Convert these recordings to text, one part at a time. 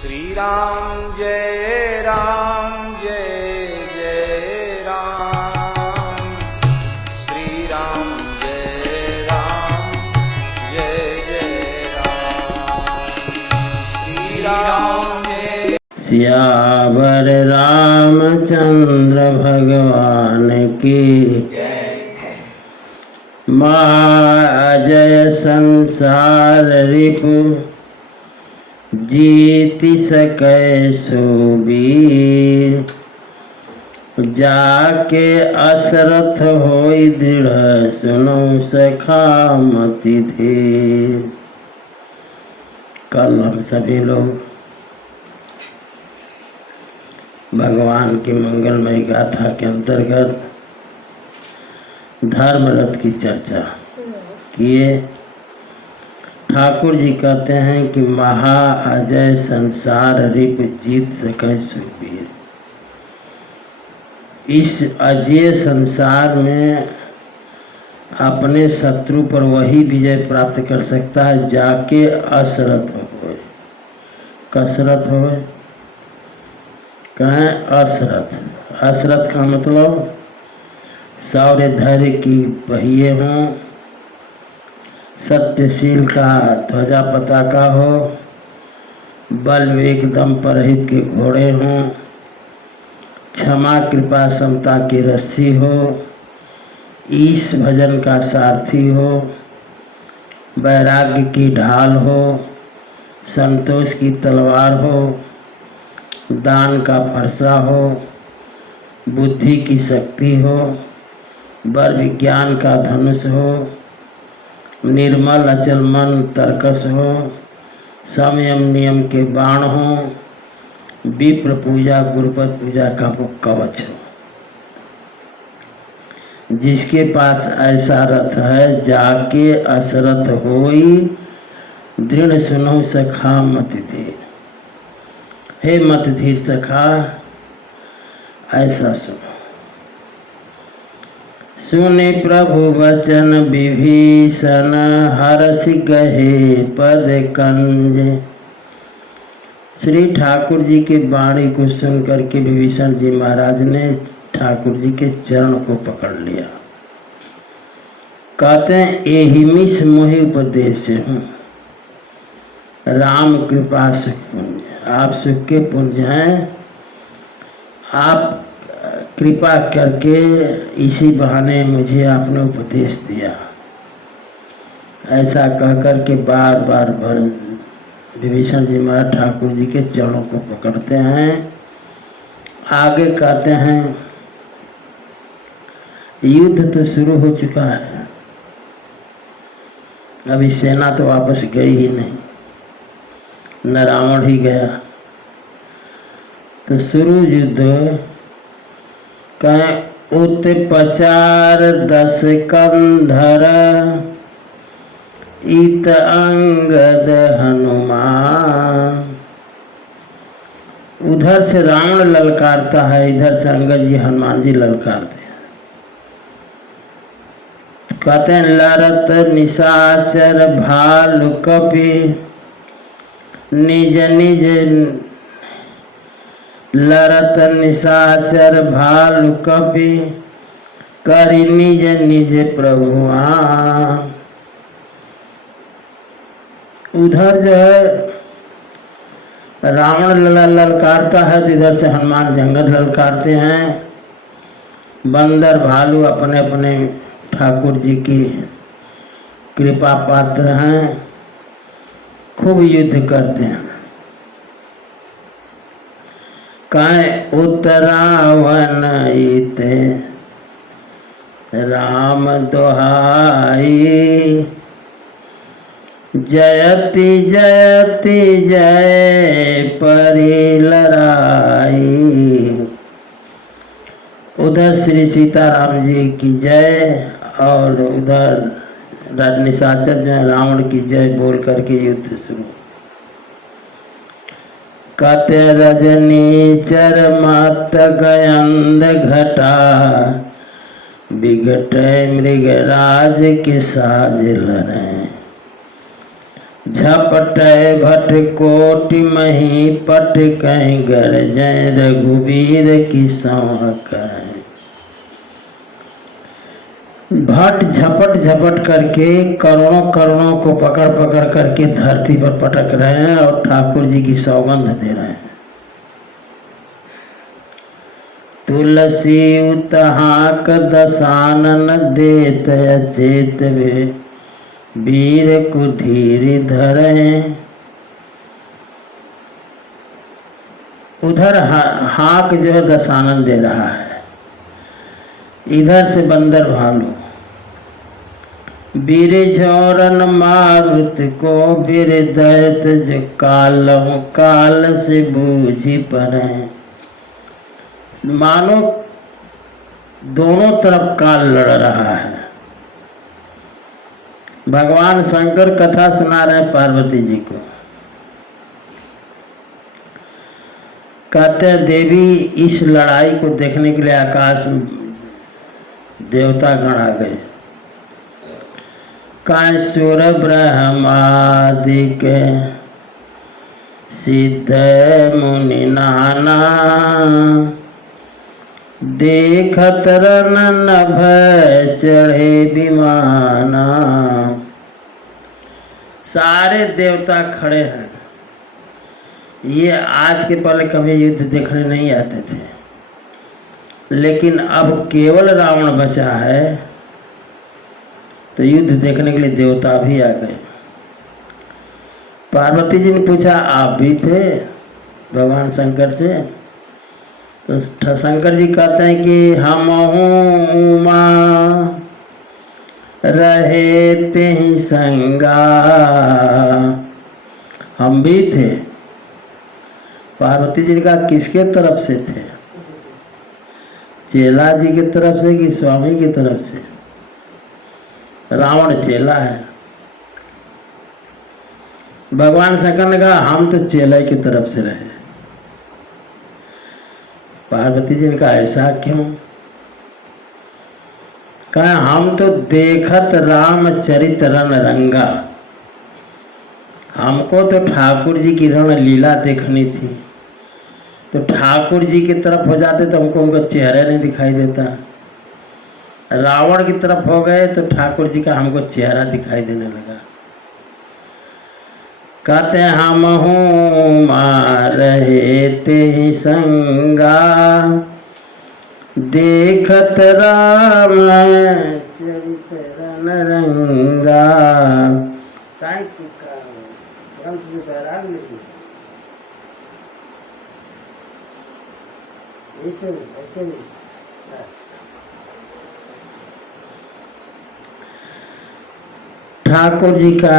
श्री राम जय जय राम। श्री राम जय जय राम। श्री राम जय। सियावर रामचंद्र भगवान की महाजय संसार रिपु जीति सकै सुबीर। जाके असरथ होई दृढ़ सुनो सखा मति धीर। कल हम सभी लोग भगवान की मंगलमय गाथा के अंतर्गत धर्म रथ की चर्चा किए। ठाकुर जी कहते हैं कि महा अजय संसार रिप जीत सके सुरवीर। इस अजय संसार में अपने शत्रु पर वही विजय प्राप्त कर सकता है जाके असरथ हो, कसरत हो, कहें असरथ। असरथ का मतलब शौर्य धैर्य की पहिए हों, सत्यशील का ध्वजा पताका हो, बल विवेक दम परहित के घोड़े हों, क्षमा कृपा समता की रस्सी हो, ईश भजन का सारथी हो, वैराग्य की ढाल हो, संतोष की तलवार हो, दान का फरसा हो, बुद्धि की शक्ति हो, बर विज्ञान का धनुष हो, निर्मल अचल मन तर्कस हो, संयम नियम के बाण हो, विप्र पूजा गुरुपत पूजा का कवच हो। जिसके पास ऐसा रथ है जाके असरथ होई दृढ़ सुनो सखा मति धीर। हे मत धीर सखा ऐसा सुनो। सुने प्रभु वचन विभीषण हरसि गहे पद कंज। श्री ठाकुर जी की वाणी को सुन करके विभीषण जी महाराज ने ठाकुर जी के चरण को पकड़ लिया। कहते हैं एहिमिस मोहि उपदेश हूँ, राम कृपा सुख पुंज। आप सुख के पुंज हैं, आप कृपा करके इसी बहाने मुझे आपने उपदेश दिया। ऐसा कहकर के बार बार विभीषण जी महाराज ठाकुर जी के चरणों को पकड़ते हैं। आगे कहते हैं युद्ध तो शुरू हो चुका है, अभी सेना तो वापस गई ही नहीं, न रावण ही गया। तो शुरू युद्ध कहें उत पचार 10 कंधर इत अंगद हनुमान। उधर से रावण ललकारता है, इधर से अंगद जी हनुमान जी ललकारते हैं। कहते हैं लरत निशाचर भालु कपि निज निज। लरत निशाचर भालु कपि करि निज निज प्रभुआ। उधर जो है रावण ललकारता है तो इधर से हनुमान जंगल ललकारते हैं। बंदर भालू अपने अपने ठाकुर जी की कृपा पात्र हैं, खूब युद्ध करते हैं। कहें उत्तरावन ईते राम दोहाई। जयति जयति जय परि लड़ाई। उधर श्री सीताराम जी की जय और उधर निशाचर जो है रावण की जय बोल करके युद्ध शुरू। कहते रजनी चर मत गयंद घटा बिगट मृगराज के साज लड़े। झपटय भट कोटि मही पट कहीं गरजय रघुवीर की संव कहीं। भट झपट झपट करके करोड़ों करोड़ों को पकड़ पकड़ करके धरती पर पटक रहे हैं और ठाकुर जी की सौगंध दे रहे हैं। तुलसी उतहाक दसानन देत अचेत वे वीर को धीर धरे। उधर हाक जो है दसानन दे रहा है, इधर से बंदर भालू। वीर झौरन मारुत को वीर दैत जो कालहु काल से बूझी पड़े। मानो दोनों तरफ काल लड़ रहा है। भगवान शंकर कथा सुना रहे पार्वती जी को। कहते देवी इस लड़ाई को देखने के लिए आकाश में देवता गण आ गए। कांसुर ब्रह्मादिक सिद्ध मुनि नाना देखत रन भय चढ़े विमाना। सारे देवता खड़े हैं। ये आज के पहले कभी युद्ध देखने नहीं आते थे, लेकिन अब केवल रावण बचा है तो युद्ध देखने के लिए देवता भी आ गए। पार्वती जी ने पूछा आप भी थे भगवान शंकर से? तो शंकर जी कहते हैं कि हम उमा रहे ते ही संगा। हम भी थे। पार्वती जी ने कहा किसके तरफ से थे? चेला जी की तरफ से कि स्वामी की तरफ से? रावण चेला है। भगवान शंकर ने कहा हम तो चेला की तरफ से रहे। पार्वती जी ने कहा ऐसा क्यों? कहा हम तो देखत रामचरित रण रंगा। हमको तो ठाकुर जी की रण लीला देखनी थी, तो ठाकुर जी की तरफ हो जाते तो हमको उनका चेहरा नहीं दिखाई देता। रावण की तरफ हो गए तो ठाकुर जी का हमको चेहरा दिखाई देने लगा। कहते हैं हम हूँ रहे ते ही संगा देखत राम चरित रन रंगा। ऐसे नहीं। ठाकुर जी का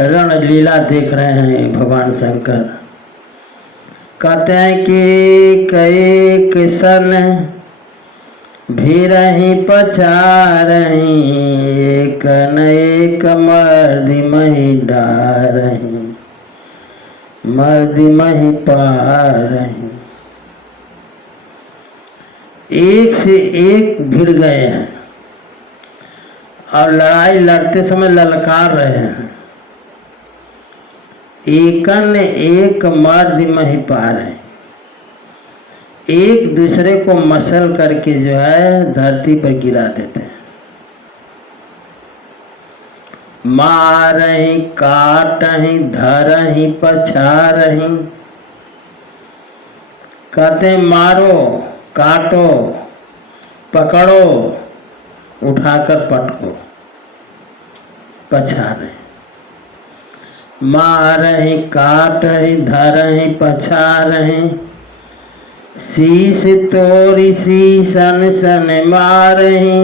रण लीला देख रहे हैं भगवान शंकर। कहते हैं कि कई किसन भी रही पचारही एक न एक मर्दी मही डारही मर्दी मही पारही। एक से एक भिड़ गए हैं और लड़ाई लड़ते समय ललकार रहे हैं। एकन एक मर्द मही पार है, एक दूसरे को मसल करके जो है धरती पर गिरा देते हैं। मारही काटही धरही पछारही। कहते मारो काटो पकड़ो उठाकर पटको पछारे। मारही काटही धरही पछारही शीश तोरी शीशन सन मारही।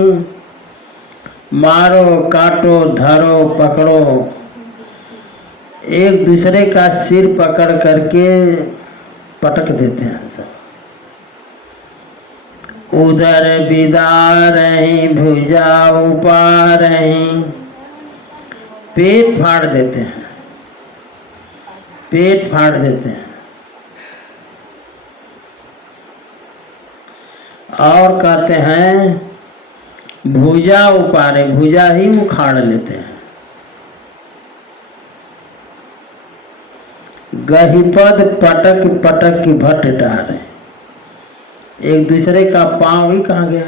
मारो काटो धरो पकड़ो, एक दूसरे का सिर पकड़ करके पटक देते हैं सब। उधर बिदारही भुजा उपारही, पेट फाड़ देते हैं, पेट फाड़ देते हैं। और कहते हैं भुजा उपारे, भुजा ही उखाड़ लेते हैं। गहिपद पटक पटक की भट्ट डारे। एक दूसरे का पांव ही कहाँ गया।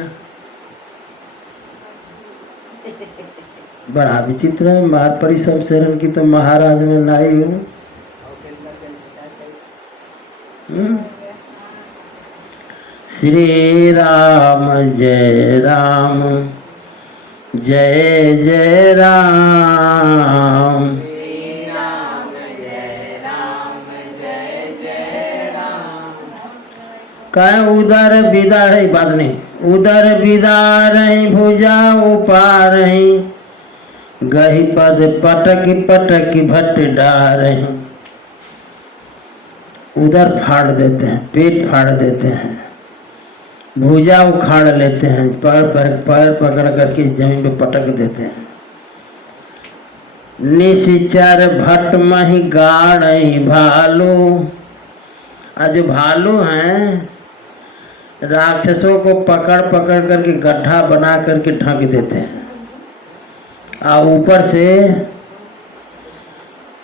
बड़ा विचित्र है। मार पड़ी सब शरण की तो महाराज में लाई हूँ। श्री राम जय राम जय जय राम। कह उदर विदा है बात नहीं, उदर विदा रही भुजा उपार रही, गही पद पटक पटक भट्ट डार रही। उदर फाड़ देते हैं, पेट फाड़ देते हैं, भुजा उखाड़ लेते हैं, पैर पकड़ करके जमीन पे पटक देते हैं। निश्चर भट्ट मही गाड़ भालू। जो भालू हैं राक्षसों को पकड़ पकड़ करके गड्ढा बना करके ढक देते हैं, और ऊपर से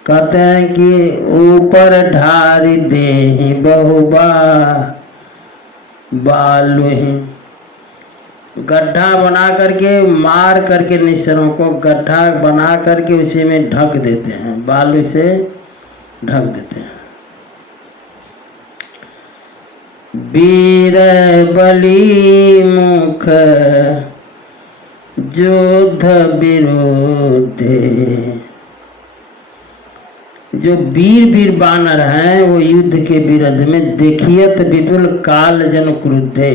कहते हैं कि ऊपर ढारी दे बहुबा बालू ही। गड्ढा बना करके मार करके निश्चरों को गड्ढा बना करके उसी में ढक देते हैं, बालू से ढक देते हैं। वीर बलि मुख युद्ध विरोधे। जो वीर बानर हैं वो युद्ध के विरुद्ध में देखियत विपुल काल जन क्रुद्धे,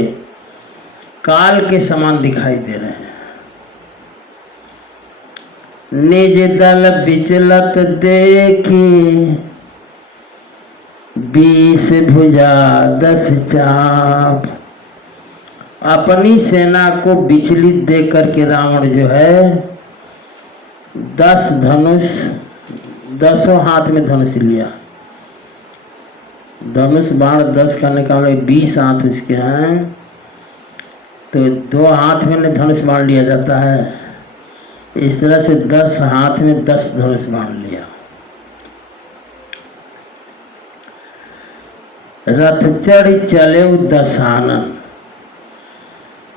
काल के समान दिखाई दे रहे हैं। निज दल विचलत देखी 20 भुजा 10 चाप। अपनी सेना को विचलित देख करके रावण जो है 10 धनुष, 10 हाथ में धनुष लिया। धनुष बाण 10 का निकाले 20 हाथ उसके हैं, तो 2 हाथ में धनुष बाण लिया जाता है। इस तरह से 10 हाथ में 10 धनुष बाण लिया। रथ चढ़ चले दशानन।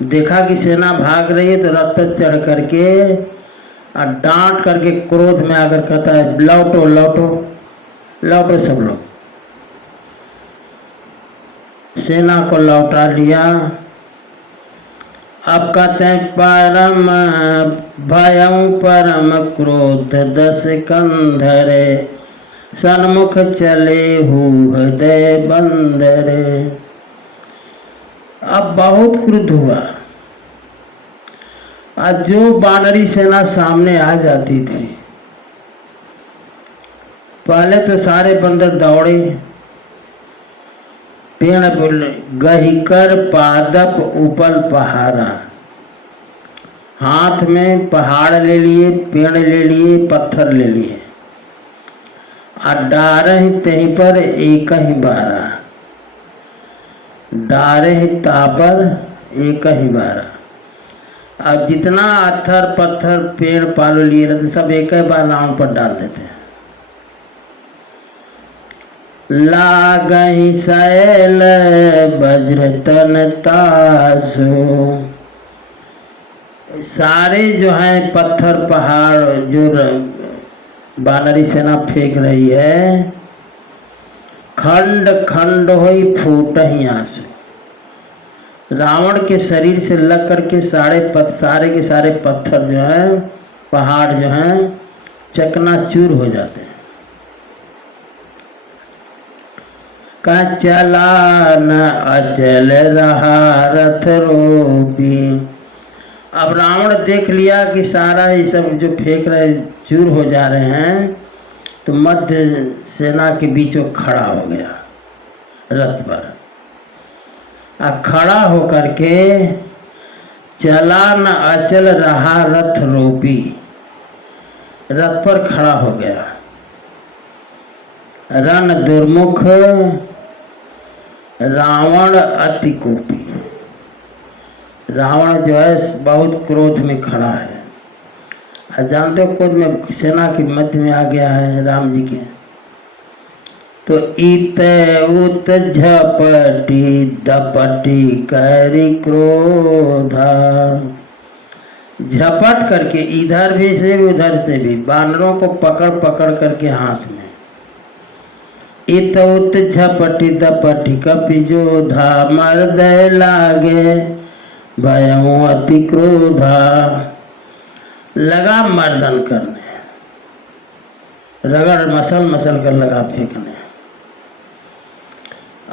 देखा कि सेना भाग रही है तो रथ चढ़ करके और डांट करके क्रोध में आकर कहता है लौटो लौटो लौटो सब लोग। सेना को लौटा लिया। अब कहते हैं परम भयं परम क्रोध 10 कंधरे, सन्मुख चले हृदय बंदरे। अब बहुत क्रुद्ध हुआ। आज जो बानरी सेना सामने आ जाती थी, पहले तो सारे बंदर दौड़े। पेड़ बोले गहिकर पादप उपल पहाड़ा। हाथ में पहाड़ ले लिए, पेड़ ले लिए, पत्थर ले लिए, और डारे तहीं पर एक ही बारा। डारे तापर एक ही बारा। अब जितना अत्थर पत्थर पेड़ पालो लिए रहते सब एक ही बार नाव पर डाल देते हैं। लागहि शैल वज्र तन तासु। सारे जो हैं पत्थर पहाड़ जो बानरी सेना फेंक रही है, खंड खंड होई फूट ही आंसू। रावण के शरीर से लग करके सारे के सारे पत्थर जो हैं, पहाड़ जो हैं, चकनाचूर हो जाते हैं। कहा चला न अचल रहा रथ रोपी। अब रावण देख लिया कि सारा ये सब जो फेंक रहे चूर हो जा रहे हैं, तो मध्य सेना के बीच में खड़ा हो गया रथ पर। खड़ा होकर के चला न अचल रहा रथ रोपी, रथ पर खड़ा हो गया। रण दुर्मुख रावण अति कोपी। रावण जो है बहुत क्रोध में खड़ा है। जानते हो क्रोध में सेना के मध्य में आ गया है राम जी के। तो इत उत झपटी दपटी करी क्रोधा, झपट करके इधर भी से उधर से भी बानरों को पकड़ पकड़ करके हाथ में, इत उत झपटी दपटी कपि जोधा, मर्दय लागे भयऊ अति क्रोधा, लगा मर्दन करने, रगड़ मसल मसल कर लगा फेंकने।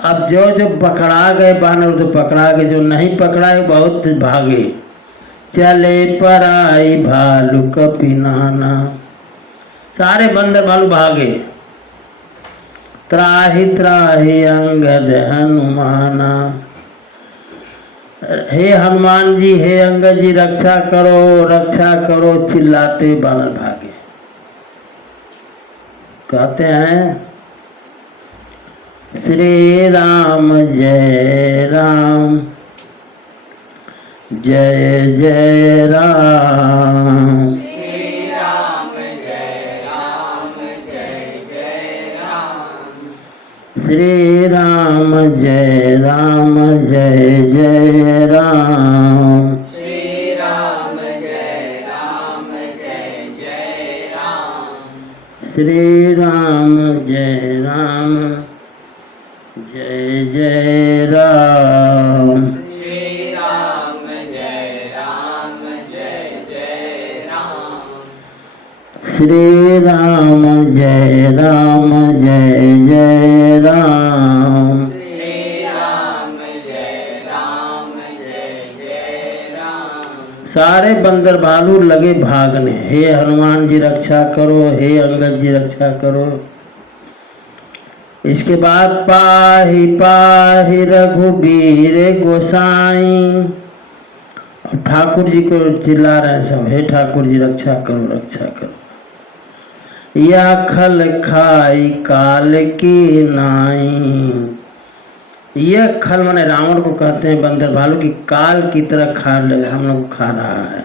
अब जो जो पकड़ा गए बानर तो पकड़ा गए, जो नहीं पकड़ाए बहुत भागे। चले पराई भालू कपि नाना, सारे बंदर भालू भागे। त्राहि त्राहि अंगद हनुमाना, हे हनुमान जी, हे अंगद जी, रक्षा करो चिल्लाते बानर भागे। कहते हैं श्री राम जय राम जय जय राम, श्री राम जय राम जय जय राम, श्री राम जय राम जय जय राम, श्री राम जय राम जय जय राम, श्री राम जय राम जय जय राम, श्री राम जय राम जय जय राम, श्री राम जय राम जय जय राम, श्री राम जय राम जय जय राम। सारे बंदर भालू लगे भागने, हे हनुमान जी रक्षा करो, हे अंगद जी रक्षा करो। इसके बाद पाहि पाहि रघुबीर गोसाई, ठाकुर जी को चिल्ला रहे हैं सब, हे ठाकुर जी रक्षा करो रक्षा करो। या खल खाई काल की नाई, यह खल माने रावण को कहते हैं बंदर भालू की काल की तरह खा ले, हम लोग खा रहा है।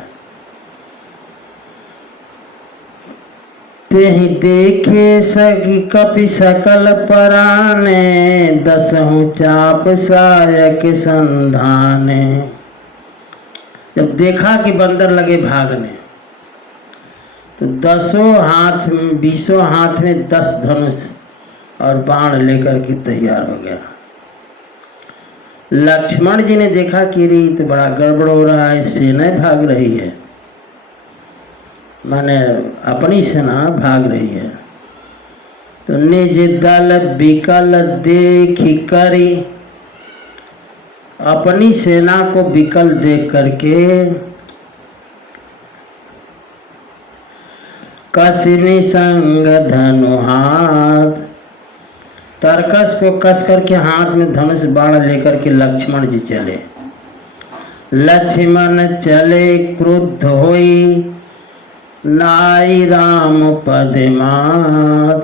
तेहि देखे सगी कपि सकल पराने, दसहु चाप सायक संधाने। जब देखा कि बंदर लगे भागने तो 20 हाथ में 10 धनुष और बाण लेकर के तैयार हो गया। लक्ष्मण जी ने देखा कि री तो बड़ा गड़बड़ हो रहा है, सेना भाग रही है, माने अपनी सेना भाग रही है। तो निज दल विकल देखी करी, अपनी सेना को विकल देख करके कसिनी संग धनु हाथ, तरकस को कस करके हाथ में धनुष बाण लेकर के लक्ष्मण जी चले। लक्ष्मण चले क्रुद्ध होई, नाई राम पद मात।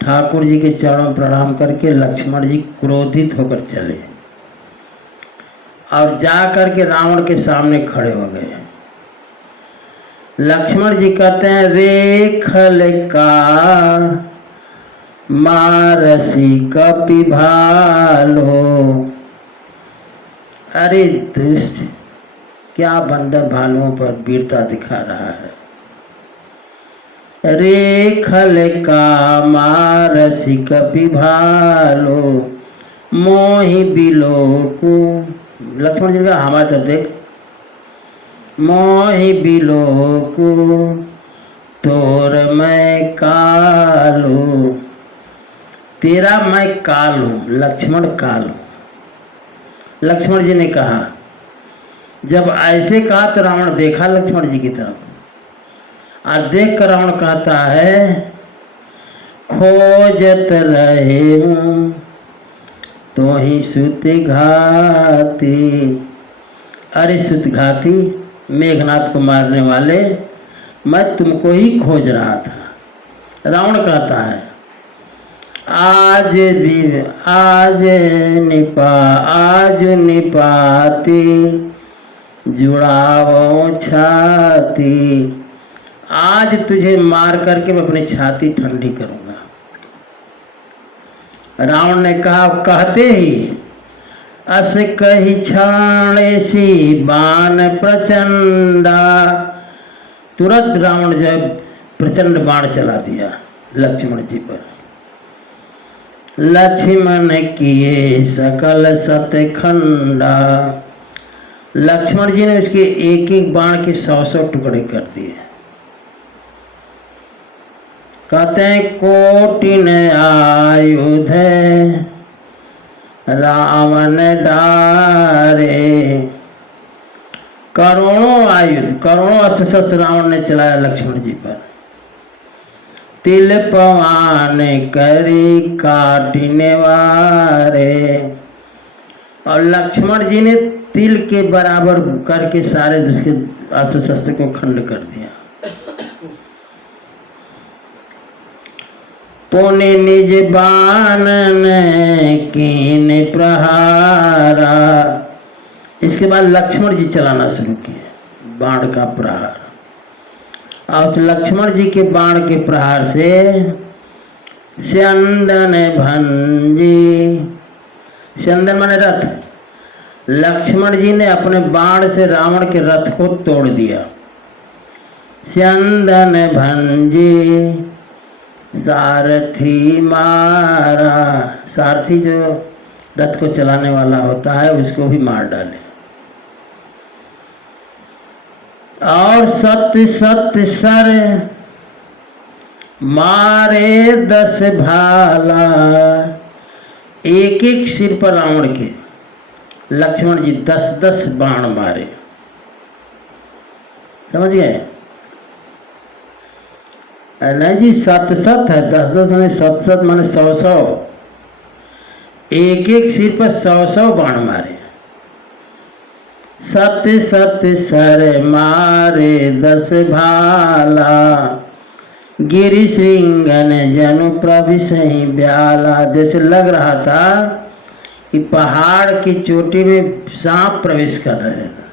ठाकुर जी के चरणों प्रणाम करके लक्ष्मण जी क्रोधित होकर चले और जा करके रावण के सामने खड़े हो गए। लक्ष्मण जी कहते हैं, रे खल का मारसी कपि भालो। अरे दुष्ट, क्या बंदर भालुओं पर वीरता दिखा रहा है। रे खल का मारसी कपि भालो, मोहि बिलोकु। लक्ष्मण जी का हमारे तरफ देख, मोहि बिलोकु तोर मैं कालू। तेरा मैं काल हूं, लक्ष्मण काल हूं। लक्ष्मण जी ने कहा, जब ऐसे कहा तो रावण देखा लक्ष्मण जी की तरफ और देख कर रावण कहता है, खोजत रहे हूं तो ही सुति घाती। अरे सुति घाती, मेघनाथ को मारने वाले, मैं तुमको ही खोज रहा था। रावण कहता है, आज निपाती जुड़ावो छाती। आज तुझे मार करके मैं अपनी छाती ठंडी करूंगा। रावण ने कहा, कहते ही अस कही छाणे सी बाण प्रचंडा, तुरंत रावण जब प्रचंड बाण चला दिया लक्ष्मण जी पर। लक्ष्मण किए सकल सतखंडा, लक्ष्मण जी ने उसके एक एक बाण के 100 टुकड़े कर दिए। कहते हैं कोटिन आयुध रावण डारे, करोड़ों आयुध करोड़ों अस्त्र शस्त्र रावण ने चलाया लक्ष्मण जी पर। तिल पवान करी काटने वारे, और लक्ष्मण जी ने तिल के बराबर करके सारे उसके अस्त्र शस्त्र को खंड कर दिया। पुनि निज बाणन कीन प्रहारा, इसके बाद लक्ष्मण जी चलाना शुरू किए बाण का प्रहार। और उस लक्ष्मण जी के बाण के प्रहार से स्यंदन भंजी, स्यंदन माने रथ, लक्ष्मण जी ने अपने बाण से रावण के रथ को तोड़ दिया। स्यंदन भंजी सारथी मारा, सारथी जो रथ को चलाने वाला होता है उसको भी मार डाले। और सत्य सत्य सर मारे 10 भाला, एक एक सिर पर रावण के लक्ष्मण जी 10-10 बाण मारे। समझ गए? नहीं जी, 7-7 है, 10-10 में 7-7 माने 100-100, एक एक सिर पर 100-100 बाण मारे। सत्य सत्य सर मारे 10 भाला, गिरि श्रृंगन जनु प्रभिसहि ब्याला, जैसे लग रहा था कि पहाड़ की चोटी में सांप प्रवेश कर रहे हैं।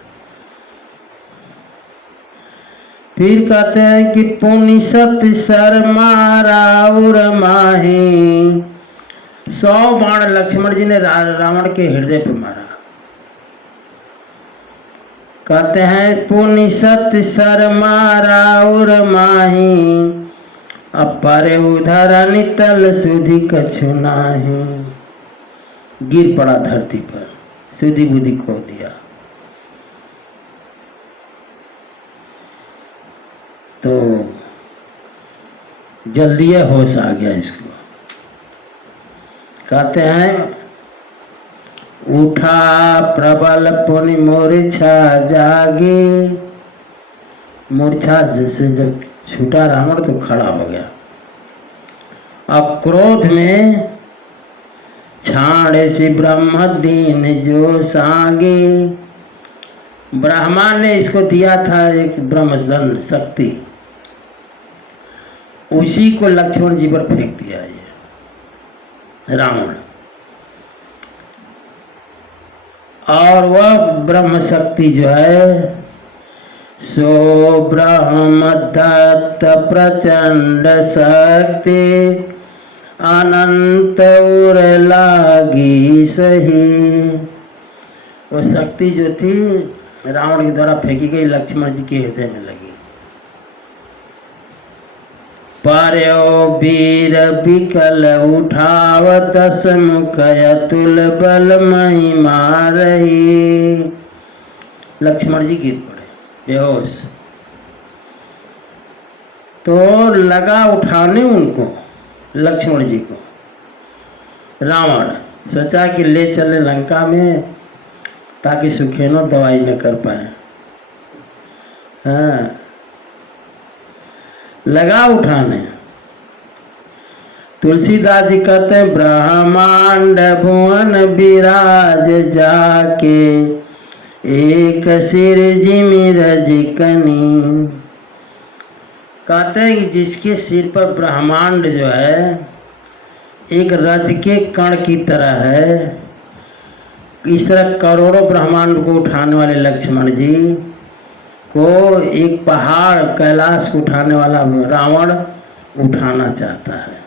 फिर कहते हैं कि पुनि सत्य सर मारा उर माही, 100 बाण लक्ष्मण जी ने रावण के हृदय पर मारा। कहते हैं पुनि सत्य सर मारा उर माही, अपर उधर नितल सुधि कछु नाही, गिर पड़ा धरती पर, सुधि बुद्धि खो दिया। तो जल्दी होश आ गया इसको। कहते हैं उठा प्रबल पुनि मूर्छा जागी, मूर्छा जैसे जब छूटा रावण तो खड़ा हो गया। अब क्रोध में छाड़े से ब्रह्म दीन जो सागी, ब्रह्मा ने इसको दिया था एक ब्रह्मदंड शक्ति, उसी को लक्ष्मण जी पर फेंक दिया ये रावण। और वह ब्रह्म शक्ति जो है सो ब्रह्म दत्त प्रचंड शक्ति, अनंत उर लागी सही, वो शक्ति जो थी रावण के द्वारा फेंकी गई लक्ष्मण जी के हृदय में लगी। पार्यो वीर विकल उठाव 10 मुख अतुल बल मही मारही, लक्ष्मण जी गिर पड़े बेहोश। तो लगा उठाने उनको लक्ष्मण जी को, रावण सोचा कि ले चले लंका में ताकि सुखेनो दवाई न कर पाए। हाँ, लगा उठाने। तुलसीदास जी कहते हैं ब्रह्मांड भुवन विराज जाके, एक सिर जिमि रजकनी, कहते हैं कि जिसके सिर पर ब्रह्मांड जो है एक रज के कण की तरह है, इस तरह करोड़ों ब्रह्मांड को उठाने वाले लक्ष्मण जी को एक पहाड़ कैलाश को उठाने वाला रावण उठाना चाहता है।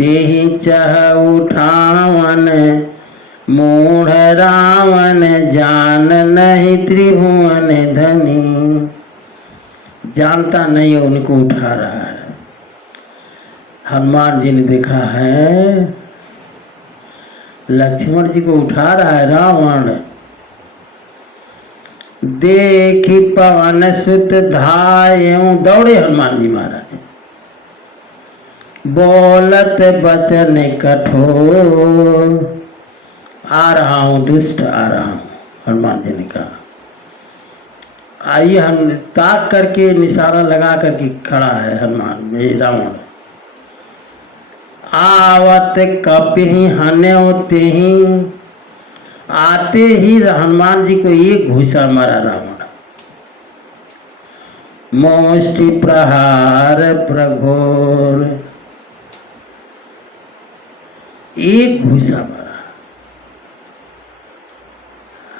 तेहि चह उठावन, मूढ़ रावण जान नहीं त्रिभुवन धनी। जानता नहीं है उनको उठा रहा है। हनुमान जी ने देखा है लक्ष्मण जी को उठा रहा है रावण। देखी पवन सुत धायें, दौड़े हनुमान जी महाराज, बोलत बचन कठोर, आ रहा हूं दुष्ट, आ रहा हूं। हनुमान जी ने कहा आइए। हम ताक करके निशाना लगा करके खड़ा है हनुमान में रावण। आवत कपिहि हन्योते ही, आते ही हनुमान जी को एक घूसा मारा रावण। मोष्टि प्रहार प्रघोर, एक घूसा मारा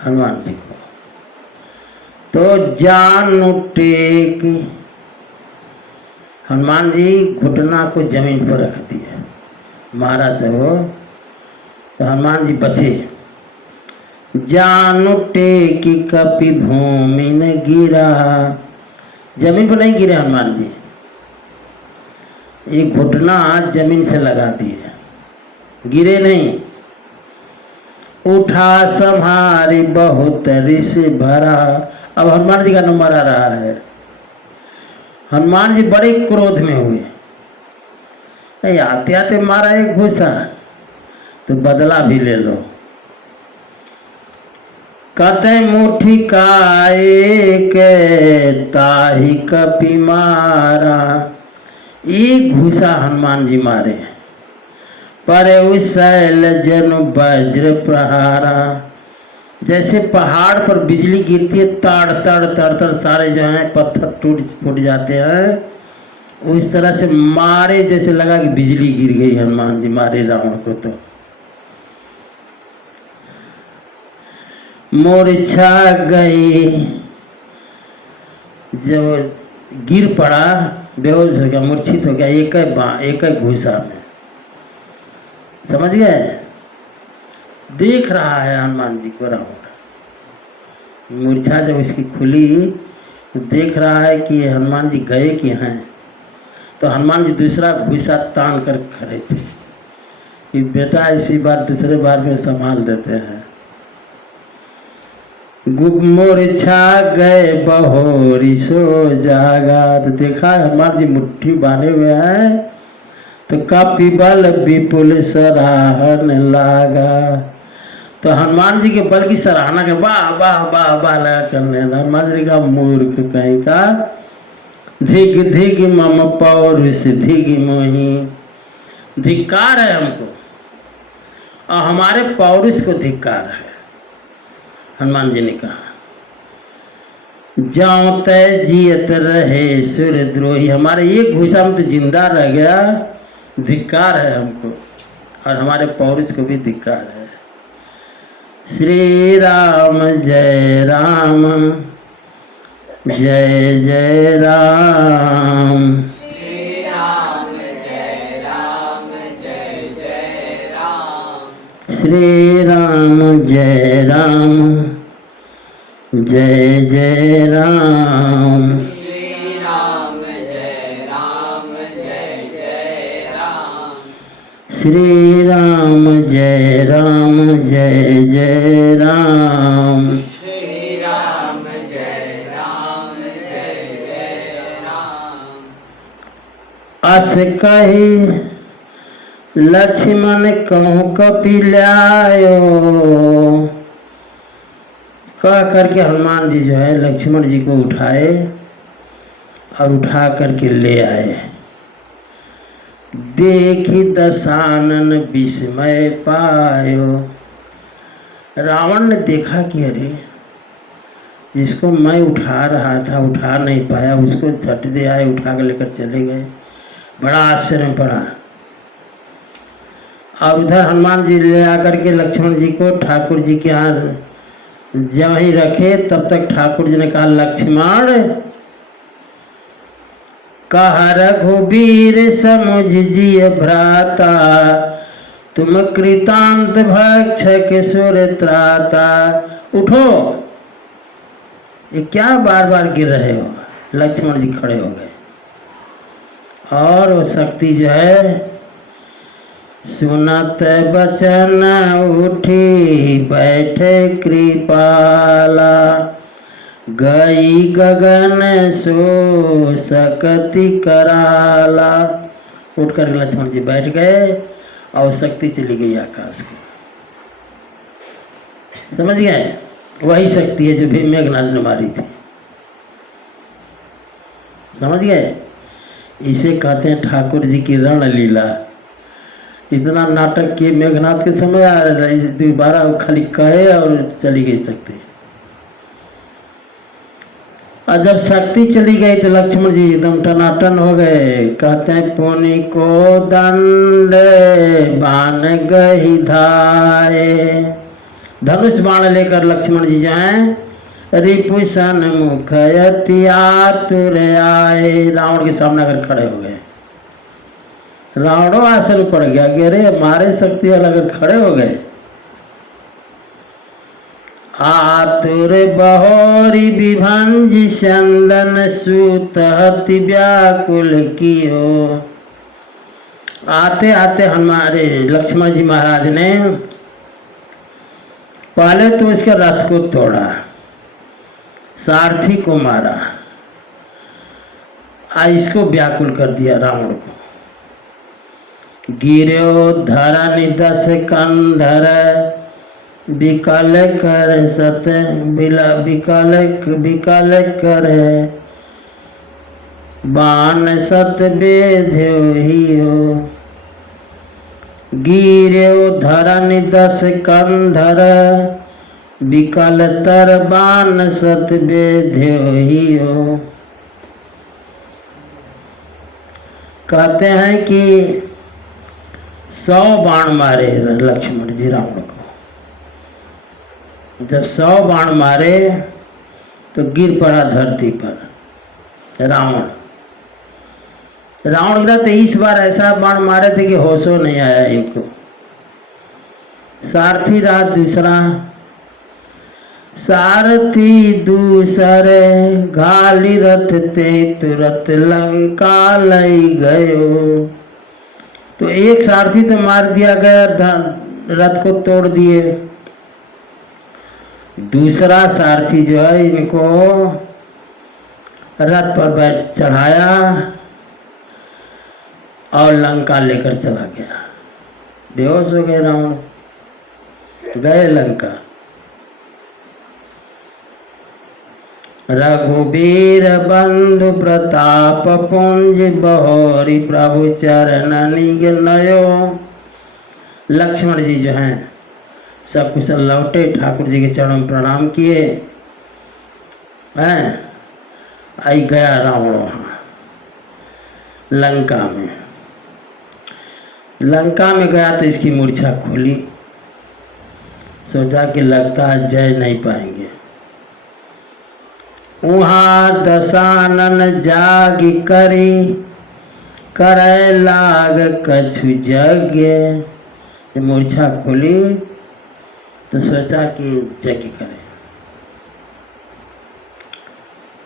हनुमान जी को। तो जान टेक, हनुमान जी घुटना को जमीन पर रख दिया, मारा तो हनुमान जी बचे। जान टेक कपि भूमि न गिरा, जमीन पर नहीं गिरे हनुमान जी, एक घुटना जमीन से लगा दिए, गिरे नहीं। उठा संहारी बहुत ऋष भरा, अब हनुमान जी का नंबर आ रहा है। हनुमान जी बड़े क्रोध में हुए, आते आते मारा एक घूसा तो बदला भी ले लो। कतई मुट्ठी काए के ताही कपि मारा, एक घूसा हनुमान जी मारे। पर उस शैल जन वज्र प्रहारा, जैसे पहाड़ पर बिजली गिरती है ताड़ तड़ तड़ तड़ सारे जो हैं पत्थर फूट जाते हैं, उस तरह से मारे, जैसे लगा कि बिजली गिर गई। हनुमान जी मारे रावण को तो मूर्छा गई, जब गिर पड़ा बेहोश हो गया, मूर्छित हो गया एक ही घूसा में। समझ गए? देख रहा है हनुमान जी को रावण। मूर्छा जब इसकी खुली तो देख रहा है कि हनुमान जी गए कि हैं। तो हनुमान जी दूसरा घूसा तान कर खड़े थे कि बेटा इसी बार दूसरे बार में संभाल देते हैं। मूर्छा गए बहोरी सो जागा, तो देखा हनुमान जी मुट्ठी बांधे हुए हैं, तो कपि बल विपुल सराहन लागा। तो हनुमान जी के बल की सराहना के वाह वाह वाह वाह लगा करने। हनुमान जी का मूर्ख कहीं का, धिग धिग मम पौरुष धिग मोही, धिक्कार है हमको और हमारे पौरुष को धिक्कार है। हनुमान जी ने कहा जाऊं तय जियत रहे सुरद्रोही, हमारे एक घूसा में तो जिंदा रह गया, धिक्कार है हमको और हमारे पौरुष को भी धिक्कार है। श्री राम जय राम, जय जय राम। श्री राम जय राम, जय जय राम। श्री राम जय राम, जय जय राम। श्री राम जय राम, जय जय राम। श्री राम जय राम, जय जय राम। श्री राम जय राम, जय जय राम। अस कही लक्ष्मण कहूँ कपि लायो, कह करके हनुमान जी जो है लक्ष्मण जी को उठाए और उठा करके ले आए। देखी दशानन विस्मय पायो, रावण ने देखा कि अरे जिसको मैं उठा रहा था उठा नहीं पाया, उसको झट दे आए, उठा कर लेकर चले गए। बड़ा आश्चर्य में पड़ा। और उधर हनुमान जी ले आकर के लक्ष्मण जी को ठाकुर जी के यहाँ जब ही रखे, तब तक ठाकुर जी ने कहा लक्ष्मण कहा रघुबीर समुझ जिय भ्राता, तुम कृतांत भक्षक सुर त्राता। उठो, ये क्या बार बार गिर रहे हो। लक्ष्मण जी खड़े हो गए और वो शक्ति जो है, सुनत बचन उठी बैठे कृपाला, गई गगन सो सकति कराला। उठकर लक्ष्मण जी बैठ गए और शक्ति चली गई आकाश को। समझ गए? वही शक्ति है जो भी मेघनाद ने मारी थी। समझ गए? इसे कहते हैं ठाकुर जी की रणलीला। इतना नाटक किए मेघनाथ के समय, आ दोबारा खाली कहे और चली गई शक्ति। और जब शक्ति चली गई तो लक्ष्मण जी एकदम टनाटन हो गए। कहते हैं पुनि को दंड बाण गही धाये। धनुष बाण लेकर लक्ष्मण जी जाए, रिपुसन मुख अति आतुर आए। रावण के सामने अगर खड़े हो गए, रावणों आसन पड़ गया कि अरे हमारे शक्ति अगर खड़े हो गए। आतुर बहोरी विभंज चंदन सूत हति व्याकुल कियो। आते आते हमारे लक्ष्मण जी महाराज ने पहले तो इसके रथ को तोड़ा, सारथी को मारा, इसको व्याकुल कर दिया रावण को। गिरो धरनि दस कंधर, विकल कर सत विकल कर, बाण सत बेध्यो हियो। गिरो धरनि दस कंधर, विकल तर बाण सत बेध्यो हियो। कहते हैं कि 100 बाण मारे लक्ष्मण जी रावण को। जब 100 बाण मारे तो गिर पड़ा धरती पर रावण। रावण गिरा तो इस बार ऐसा बाण मारे थे कि होशो नहीं आया इनको। सारथी रहा दूसरा, सारथी दूसरे घाली रथ ते तुरत लंका लई गयो। तो एक सारथी तो मार दिया गया, रथ को तोड़ दिए। दूसरा सारथी जो है इनको रथ पर बैठ चढ़ाया और लंका लेकर चला गया। बेहोश हो गए रावण, गए लंका। रघुबीर बंधु प्रताप पुंज, बहोरी प्रभु चरण नयो। लक्ष्मण जी जो हैं सब कुशल लौटे, ठाकुर जी के चरणों में प्रणाम किए हैं। आई गया रावण वहाँ लंका में। लंका में गया तो इसकी मूर्छा खुली। सोचा कि लगता है जय नहीं पाएंगे। वहाँ दशानन जाग करी, करे लाग कछु यज्ञ। मूर्छा खुली तो सोचा कि यज्ञ करें,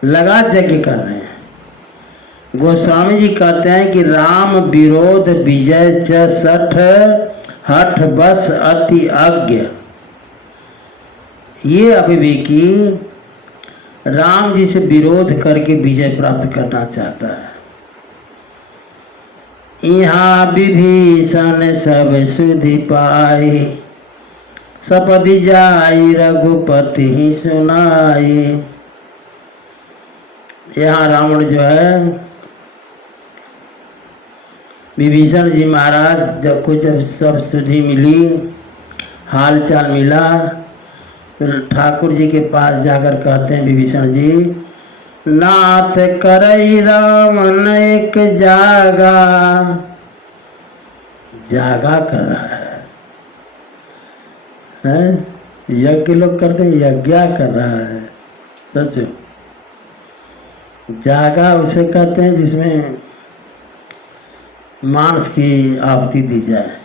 लगा यज्ञ कर रहे हैं। गोस्वामी जी कहते हैं कि राम विरोध विजय च सठ, हठ बस अति अज्ञ। ये अविवेकी राम जी से विरोध करके विजय प्राप्त करना चाहता है। यहाँ विभीषण सब सुधि पाई, सपदि जाई रघुपति ही सुनाई। यहाँ रावण जो है, विभीषण जी महाराज जब को जब सब सुधि मिली, हाल चाल मिला, ठाकुर जी के पास जाकर कहते हैं विभीषण जी, नाथ करई रावण एक जागा। जागा कर रहा है, यज्ञ लोग करते हैं, यज्ञ कर रहा है। सोचो, जागा उसे कहते हैं जिसमें मांस की आहुति दी जाए।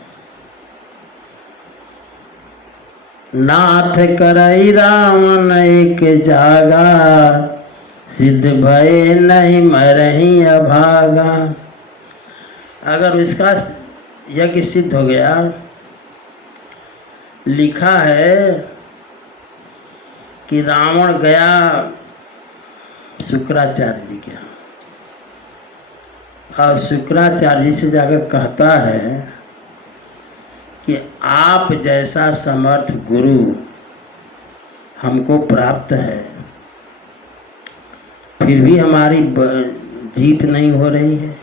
नाथ करई रावण एक जागा, सिद्ध भय नहीं मरही अभागा। अगर इसका यज्ञ सिद्ध हो गया, लिखा है कि रावण गया शुक्राचार्य जी के यहाँ, और शुक्राचार्य जी से जाकर कहता है कि आप जैसा समर्थ गुरु हमको प्राप्त है, फिर भी हमारी जीत नहीं हो रही है,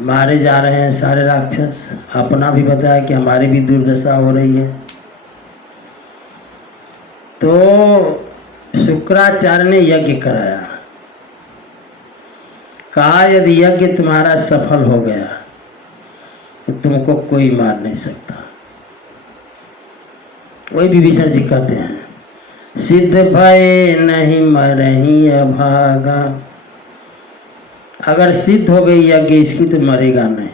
मारे जा रहे हैं सारे राक्षस। अपना भी बताया कि हमारी भी दुर्दशा हो रही है। तो शुक्राचार्य ने यज्ञ कराया, कहा यदि यज्ञ तुम्हारा सफल हो गया तो तुमको कोई मार नहीं सकता। वही विभीषण जी कहते हैं, सिद्ध भय नहीं मरही अभागा। अगर सिद्ध हो गई यज्ञ इसकी तो मरेगा नहीं।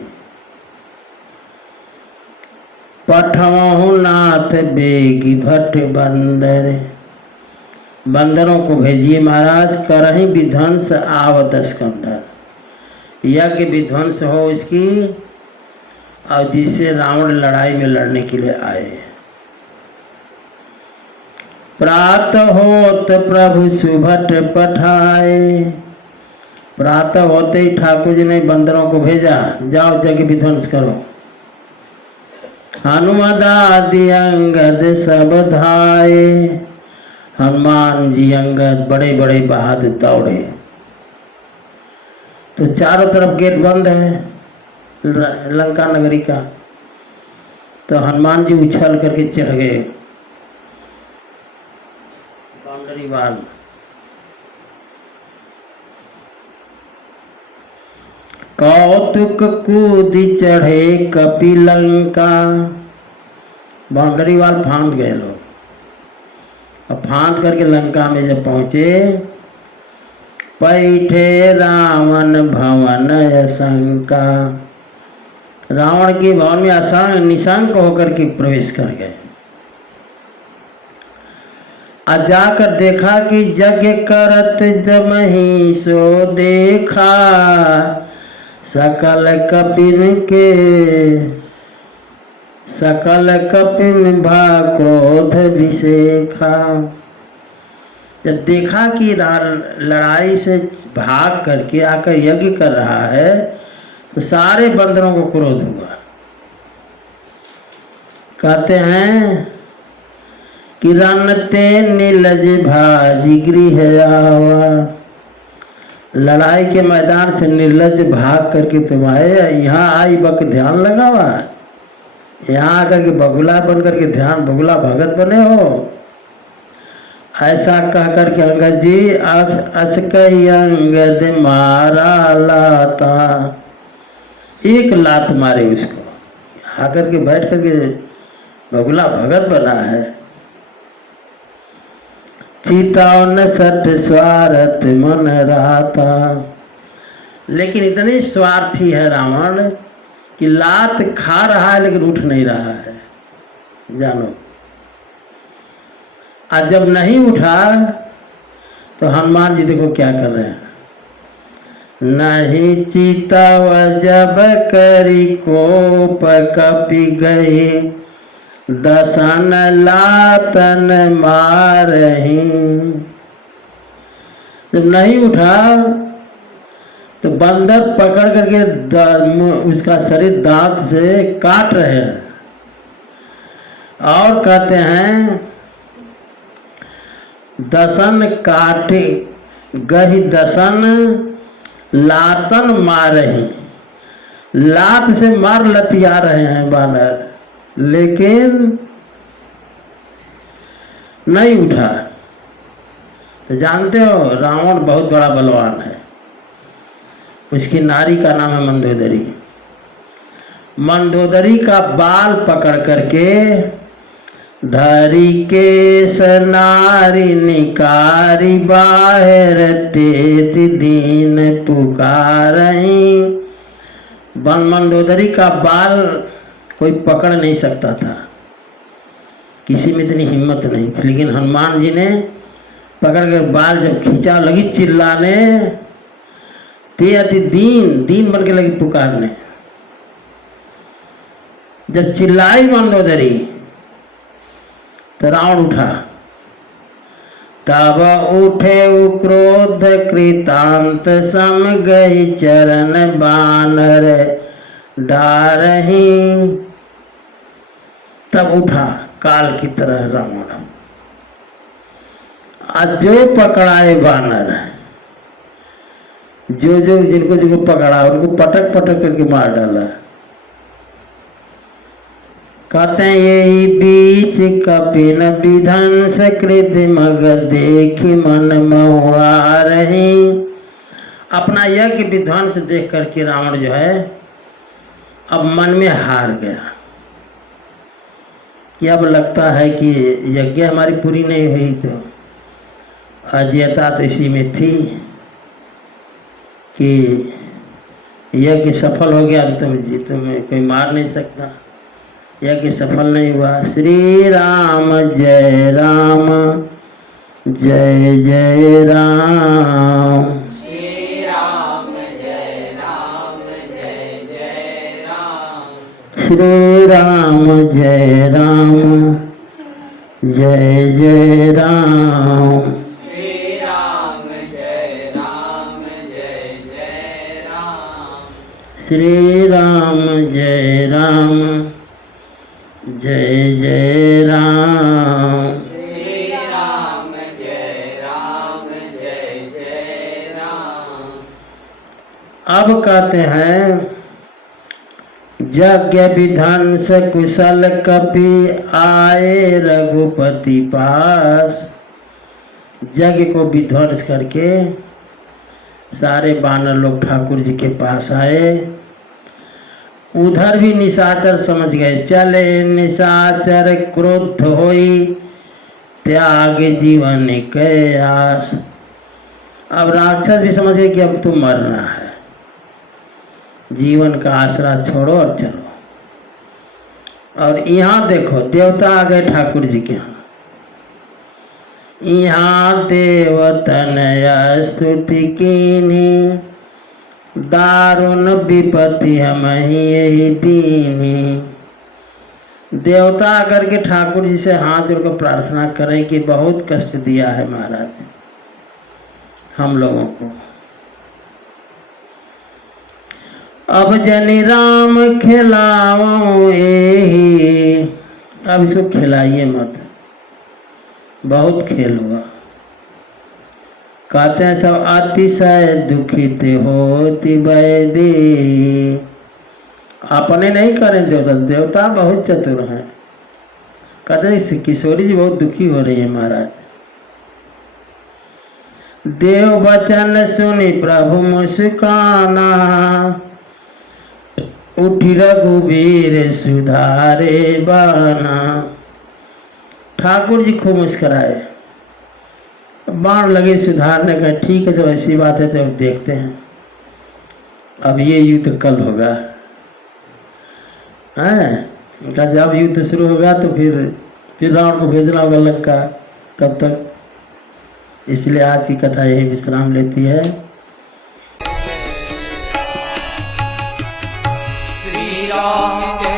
पठवहु नाथ बेगी भट्ट बंदर, बंदरों को भेजिए महाराज, करही विध्वंस आवत स्कंदर। यज्ञ विध्वंस हो इसकी, और जिससे रावण लड़ाई में लड़ने के लिए आए। प्रातः होत प्रभु सुभट पठाए, प्रातः होते ही ठाकुर जी ने बंदरों को भेजा, जाओ यज्ञ विध्वंस करो। हनुमदादि अंगद सब धाये, हनुमान जी अंगद बड़े बड़े बहादुर दौड़े। तो चारों तरफ गेट बंद है लंका नगरी का, तो हनुमान जी उछल करके चढ़ गए बाउंड्री वाल। कौतुक कूद चढ़े कपिलंका, बाउंड्री वाल फांद गए लोग। अब फांद करके लंका में जब पहुंचे, बैठे रावण भवन अशंका, रावण के भवन में अशंक निशंक होकर के प्रवेश कर गए। और जाकर देखा कि यज्ञ करत जमहि सो देखा, सकल कपिन भा क्रोध विशेखा। जब देखा कि लड़ाई से भाग करके आकर यज्ञ कर रहा है, तो सारे बंदरों को क्रोध हुआ। कहते हैं कि रनते नीलज भाजी गृह आवा, लड़ाई के मैदान से निर्लज भाग करके तुम आए, यहाँ आई बक ध्यान लगावा, यहाँ आकर के बगुला बन करके ध्यान बगुला भगत बने हो। ऐसा कह करके अंगद जी असकई अंगद मारा लाता, एक लात मारे उसको, आकर के बैठ करके बगुला भगत बना है। चितावन सठ स्वार्थ मन रहता, लेकिन इतनी स्वार्थी है रावण कि लात खा रहा है लेकिन उठ नहीं रहा है, जानो। आज जब नहीं उठा तो हनुमान जी देखो क्या कर रहे हैं, नहीं चिताव जब करी कोप कपि गए, दसन लातन मारही। जब नहीं उठा तो बंदर पकड़ करके उसका शरीर दांत से काट रहे हैं, और कहते हैं दसन काटे गही दसन लातन मारही, लात से मार लतिया रहे हैं बानर, लेकिन नहीं उठा। तो जानते हो रावण बहुत बड़ा बलवान है, उसकी नारी का नाम है मंदोदरी। मंदोदरी का बाल पकड़ करके धरी के सनारी निकारी बाहर तेज दीन पुकारहीं। वन मंदोदरी का बाल कोई पकड़ नहीं सकता था, किसी में इतनी हिम्मत नहीं थी, लेकिन हनुमान जी ने पकड़ कर बाल जब खींचा, लगी चिल्लाने, ते अति दीन दीन बन के लगी पुकारने। जब चिल्लाई मंदोदरी तो रावण उठा। तब उठे क्रोध कृतांत सम गई चरण बानर डारहीं। तब उठा काल की तरह रावण, आज जो पकड़ाए बानर, जो जो जिनको पकड़ा उनको पटक पटक करके मार डाला। कहते हैं यही बीच कपिन विध्वंस कृत मग देखी मन मोहा रही। अपना यज्ञ विध्वंस देख करके रावण जो है अब मन में हार गया कि अब लगता है कि यज्ञ हमारी पूरी नहीं हुई, तो अजयता तो इसी में थी कि यज्ञ सफल हो गया, तुम्हें कोई मार नहीं सकता। यज्ञ सफल नहीं हुआ। श्री राम जय राम जय जय राम। श्री राम जय राम जय जय राम। श्री राम जय राम जय जय राम। श्री राम जय राम जय जय राम। श्री राम जय राम जय जय राम। श्री राम जय राम जय जय राम। अब कहते हैं यज्ञ विध्वंस कुशल कपि आए रघुपति पास। यज्ञ को विध्वंस करके सारे बानर लोग ठाकुर जी के पास आए। उधर भी निशाचर समझ गए, चले निशाचर क्रोध होई त्याग जीवन के आस। अब राक्षस भी समझ गए कि अब तो मरना है, जीवन का आसरा छोड़ो और चलो। और यहाँ देखो देवता आ गए ठाकुर जी के यहाँ। यहाँ देवतन स्तुति कीनी दारुण विपत्ति हम यही दीनी। देवता आकर के ठाकुर जी से हाथ जोड़कर प्रार्थना करें कि बहुत कष्ट दिया है महाराज हम लोगों को। अब जनि राम खिलाओ एही। अब इसको खिलाइए मत, बहुत खेल हुआ। कहते हैं सब अतिशय दुखित होती वैदी। अपने नहीं करें देवता, देवता बहुत चतुर हैं। कहते हैं किशोरी जी बहुत दुखी हो रही है महाराज। देव वचन सुनी प्रभु मुस्काना उठी रघुवीर सुधारे बाना। ठाकुर जी खूब मुस्कराए, बाण लगे सुधारने का। ठीक है, तो ऐसी बात है तो अब देखते हैं, अब ये युद्ध कल होगा हैं। जब युद्ध शुरू होगा तो फिर रावण को भेजना होगा लंका, तब तक। इसलिए आज की कथा यही विश्राम लेती है। श्री राम